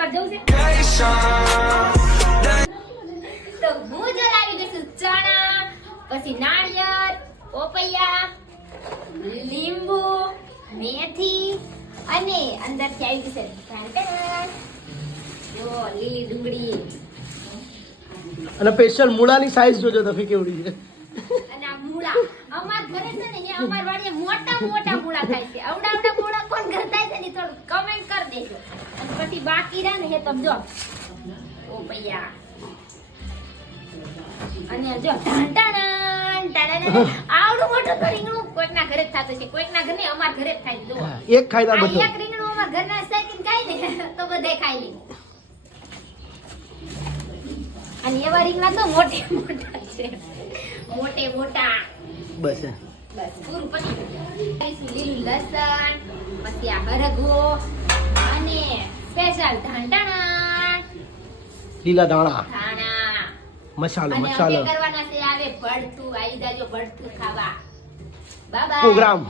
તમારે જવું છે તો હું જો લાવી દઈશું ચણા, પછી નાળિયેર, પોપૈયા, લીંબુ, મેથી અને અંદરથી આવી ગઈ છે ટાંટણ. જો લીલી ડુંગળી અને સ્પેશિયલ મૂળાની સાઈઝ જોજો તમે કેવડી છે. અને આ મૂળા અમાર ઘરે છે ને અહીંયા અમાર વાડીએ મોટા મોટા મૂળા થાય છે. આવડા મૂળા કોણ ઘર થાય છે ને થોડું કમેન્ટ કરી દેજો. અને પછી બાકી રહે ને એ તમે જો પોપૈયા અને જો ટાંટણ આવડું મોટું તો રીંગણું કોઈકના ઘરે જ થતું છે, કોઈકના ઘરે નહીં, અમાર ઘરે જ થાય. જો એક ખાયદા આ બધું એક રીંગણું અમાર ઘરના સાઈકીને ખાય ને તો બધાય ખાઈ લે. અને એવા રીંગણા તો મોટે મોટા છે, મોટે મોટા. બસ બસ પૂરું પતી ગયું. લીલું લસણ, પછી આ હરગવો અને સ્પેશિયલ ધાણા લીલા દાણા, મસાલો. મસાલો અને મસાલો અમે કરવાના છે આવે ભડથું. આવી જાજો ભડથું ખાવા. Bye bye. પ્રોગ્રામ